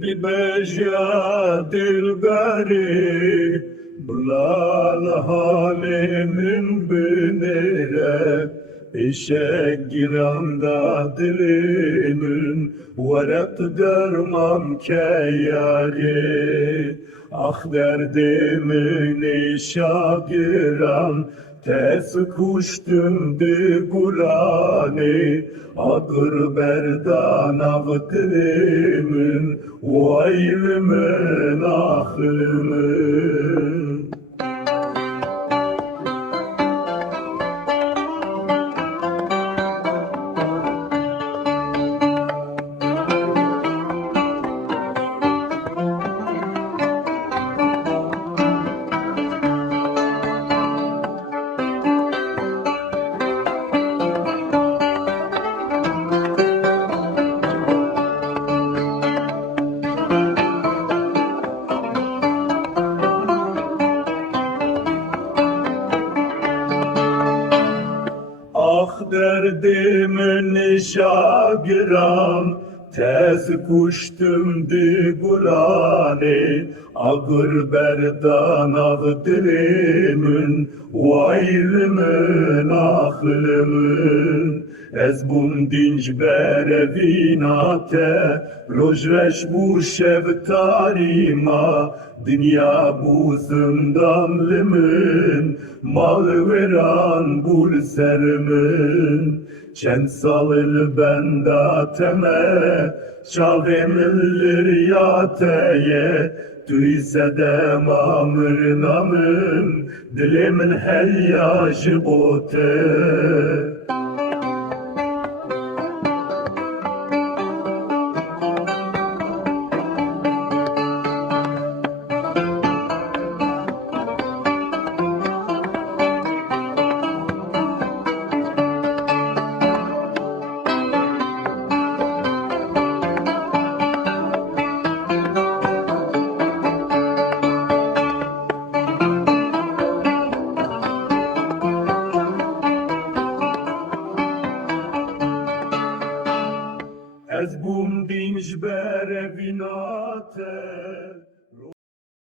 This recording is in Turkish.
ببجا دلبری بلال halimin binire eşek giranda dilimin Verep dermam keyari Ah derdimin şagiran Tez kuştum di gulani Adır berdan avdilimin Vaylimin ahlimin Ah derdimin şagiram Tez kuştum di gulani Ağır berdan avdilimin Vaylimin ahlimin Ez bum dinç berevinate Rojreş bu şevtarima Dünya bu zindamlimin Mal veran bul serimin Çend salil benda teme Çavemillir yateye Tüyse de mamır namım Dilimin helyajı bote Ez bum dinç berevinate